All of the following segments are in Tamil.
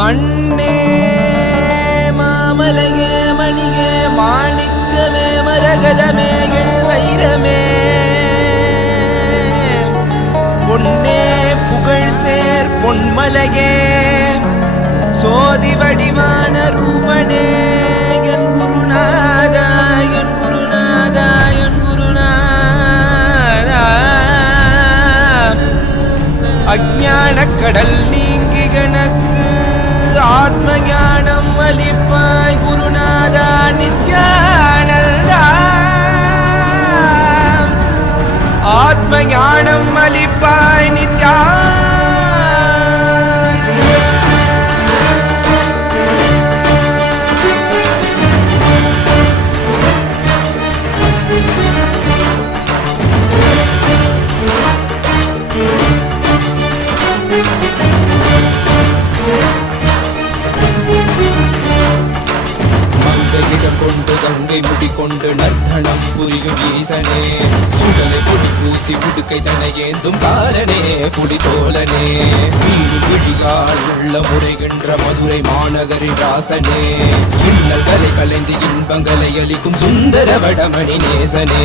மண்ணே மாமலையே மணியே மாணிக்கமே மரகதமே வைரமே பொன்னே புகழ் சேர் பொன்மலையே சோதி வடிவான ரூபனே என் குருநாதா என் குருநாதா என் குருநாதா அஞ்ஞான கடல் நீங்கி கணக்கு ஆத்ம ஞானம் அளிப்பாய் குருநாதா நித்யானந்தா ஆத்ம ஞானம் அளிப்பாய் நித்யா கொண்டு கங்கை முடிக்கொண்டு நர்த்தனம் புரியும் ஈசனே சுடலை பொடி பூசி புடுக்கை தனை ஏந்தும் காலனே புலிதோலனே வீடு விழியால் உள்ள முறைகின்ற மதுரை மாநகரின் ராசனே இன்னல்களை கலைந்து இன்பங்களை அளிக்கும் சுந்தர வடமணி நேசனே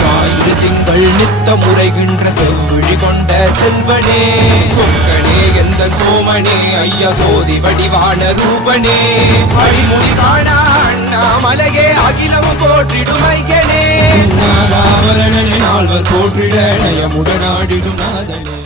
ஞாயிறு திங்கள் நித்த முறைகின்ற செவ்விழி கொண்ட செல்வனே சொக்கனே எந்த சோமனே ஐயா சோதி வடிவான ரூபனே அடிமொழி காணா மலையே அகிலம் போற்றிடும் ஐயனே நால்வர் போற்றிட நயமுடனாடிடும் நாதனே.